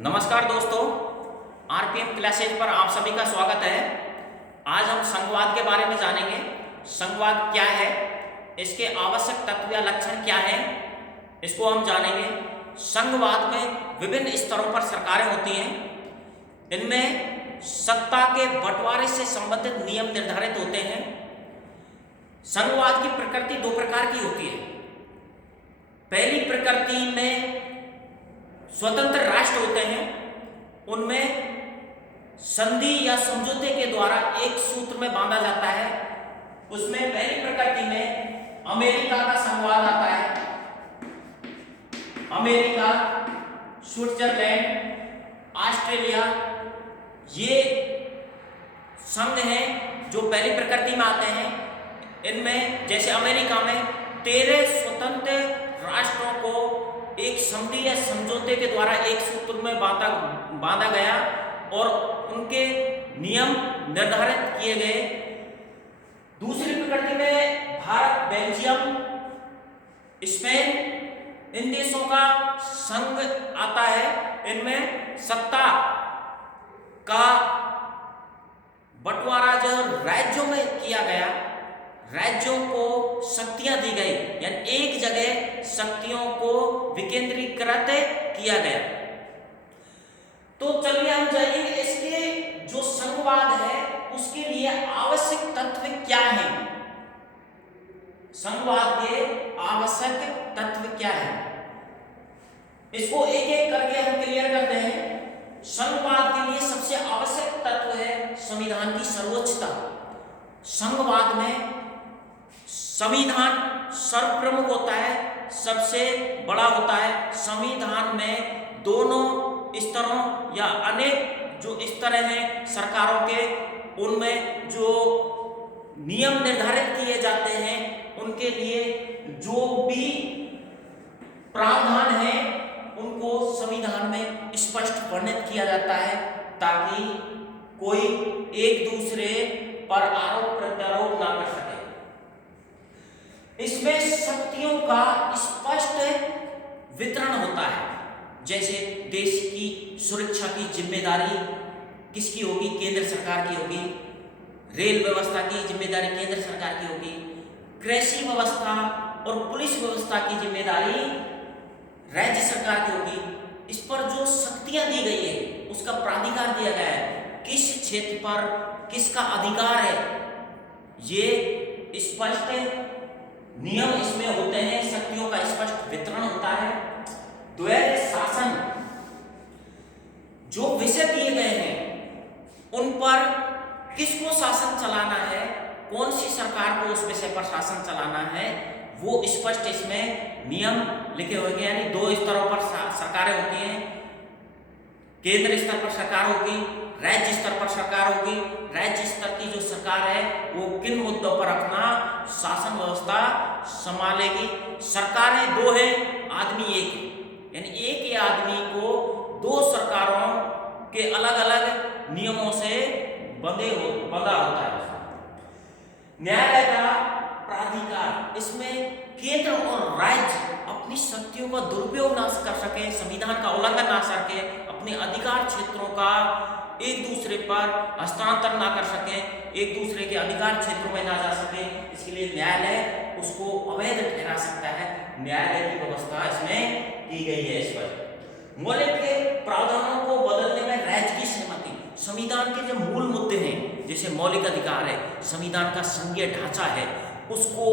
नमस्कार दोस्तों, RPM classes पर आप सभी का स्वागत है। आज हम संघवाद के बारे में जानेंगे। संघवाद क्या है, इसके आवश्यक तत्व या लक्षण क्या हैं, इसको हम जानेंगे। संघवाद में विभिन्न स्तरों पर सरकारें होती हैं। इनमें सत्ता के बंटवारे से संबंधित नियम निर्धारित होते हैं। संघवाद की प्रकृति दो प्रकार की होती है। पहली प्रकृति में स्वतंत्र राष्ट्र होते हैं, उनमें संधि या समझौते के द्वारा एक सूत्र में बांधा जाता है। उसमें पहली प्रकृति में अमेरिका का संघवाद आता है। अमेरिका, स्विट्जरलैंड, ऑस्ट्रेलिया, ये संघ हैं जो पहली प्रकृति में आते हैं। इनमें जैसे अमेरिका में 13 स्वतंत्र राष्ट्रों को एक संधि या समझौते के द्वारा एक सूत्र में बांधा गया और उनके नियम निर्धारित किए गए। दूसरी प्रकृति में भारत, बेल्जियम, स्पेन, इन देशों का संघ आता है। इनमें सत्ता का बंटवारा जो राज्यों में किया गया, राज्यों को शक्तियां दी गई, यानी एक जगह शक्तियों को विकेंद्रीकृत किया गया। तो चलिए हम जानिए इसके जो संघवाद है उसके लिए आवश्यक तत्व क्या हैं। संघवाद के आवश्यक तत्व क्या है, इसको एक एक करके हम क्लियर करते हैं। संघवाद के लिए सबसे आवश्यक तत्व है संविधान की सर्वोच्चता। संघवाद में संविधान सर्वप्रमुख होता है, सबसे बड़ा होता है। संविधान में दोनों स्तरों या अनेक जो स्तर हैं सरकारों के, उनमें जो नियम निर्धारित किए जाते हैं, उनके लिए जो भी प्रावधान है उनको संविधान में स्पष्ट वर्णित किया जाता है, ताकि कोई एक दूसरे पर आरोप प्रत्यारोप ना कर सके। इसमें शक्तियों का स्पष्ट वितरण होता है। जैसे देश की सुरक्षा की जिम्मेदारी किसकी होगी, केंद्र सरकार की होगी। रेल व्यवस्था की जिम्मेदारी केंद्र सरकार की होगी। कृषि व्यवस्था और पुलिस व्यवस्था की जिम्मेदारी राज्य सरकार की होगी। इस पर जो शक्तियां दी गई है उसका प्राधिकार दिया गया है, किस क्षेत्र पर किसका अधिकार है, ये स्पष्ट नियम इसमें होते हैं। शक्तियों का स्पष्ट वितरण होता है। द्वैध शासन, जो विषय दिए गए हैं उन पर किसको शासन चलाना है, कौन सी सरकार को उस विषय पर शासन चलाना है, वो स्पष्ट इसमें नियम लिखे हुए हैं। यानी दो स्तरों पर सरकारें होती हैं। केंद्र स्तर पर सरकार होगी, राज्य स्तर पर सरकार होगी। राज्य स्तर की जो सरकार है वो किन मुद्दों पर अपना शासन व्यवस्था संभालेगी। सरकारें दो हैं, आदमी एक, यानी एक ही आदमी को दो सरकारों के अलग अलग नियमों से बंधा होता है। न्यायालय का प्राधिकार, इसमें केंद्र और राज्य अपनी शक्तियों का दुरुपयोग ना कर सके, संविधान का उल्लंघन ना सके, अपने अधिकार क्षेत्रों का एक दूसरे पर हस्तांतरण ना कर सके, एक दूसरे के अधिकार क्षेत्रों में ना जा सके। इसके लिए न्यायालय उसको अवैध ठहरा सकता है। न्यायालय की व्यवस्था इसमें की गई है। इस पर मौलिक के प्रावधानों को बदलने में राज्य की सहमति, संविधान के जो मूल मुद्दे हैं जैसे मौलिक अधिकार है, संविधान का संघीय ढांचा है, उसको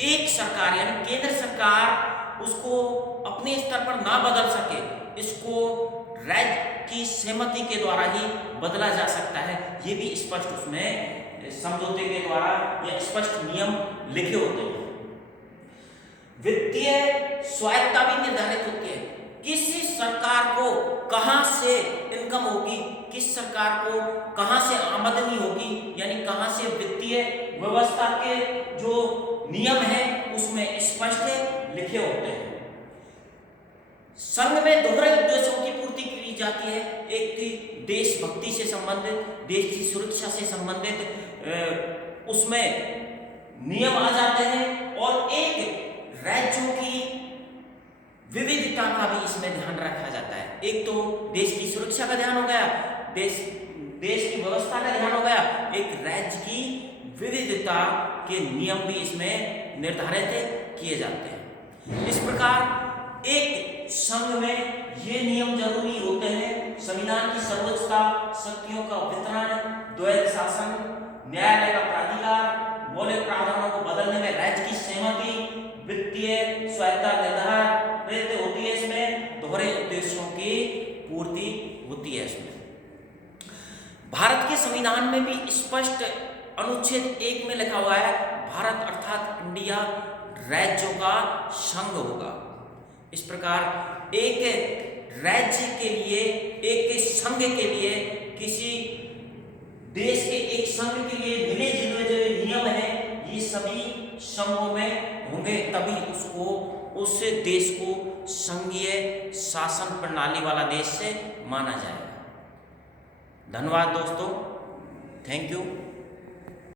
एक सरकार यानी केंद्र सरकार उसको अपने स्तर पर ना बदल सके, इसको राज्य की सहमति के द्वारा ही बदला जा सकता है। ये भी स्पष्ट उसमें समझौते के द्वारा या स्पष्ट नियम लिखे होते हैं। वित्तीय स्वायत्तता भी निर्धारित होती है। किसी सरकार को कहां से इनकम होगी, किस सरकार को कहां से आमदनी होगी, यानी कहां से वित्तीय व्यवस्था के जो नियम हैं उसमें स्पष्ट लिखे होते हैं। संघ में दोहरे उद्देश्यों की पूर्ति की जाती है। एक थी देशभक्ति से संबंधित, देश की सुरक्षा से संबंधित उसमें नियम आ जाते हैं, और एक राज्यों की विविधता का भी इसमें ध्यान रखा जाता है। एक तो देश की सुरक्षा का ध्यान हो गया, देश की व्यवस्था का ध्यान हो गया, एक राज्य की विविधता के नियम भी इसमें निर्धारित किए जाते हैं। इस प्रकार एक संघ में ये नियम जरूरी होते हैं: संविधान की सर्वोच्चता, शक्तियों का वितरण, द्वैध शासन, न्यायालय का प्राधिकार, मौलिक प्रावधानों को बदलने में राज्य की सहमति, वित्तीय स्वायत्तता निर्धारित होती है, इसमें दोहरे उद्देश्यों की पूर्ति होती है। इसमें भारत के संविधान में भी स्पष्ट अनुच्छेद 1 में लिखा हुआ है, भारत अर्थात इंडिया राज्यों का संघ होगा। इस प्रकार एक राज्य के लिए, एक संघ के लिए, किसी देश के एक संघ के लिए मिले जुले जो नियम है, ये सभी संघों में होंगे, तभी उसको, उस देश को संघीय शासन प्रणाली वाला देश से माना जाएगा। धन्यवाद दोस्तों, थैंक यू।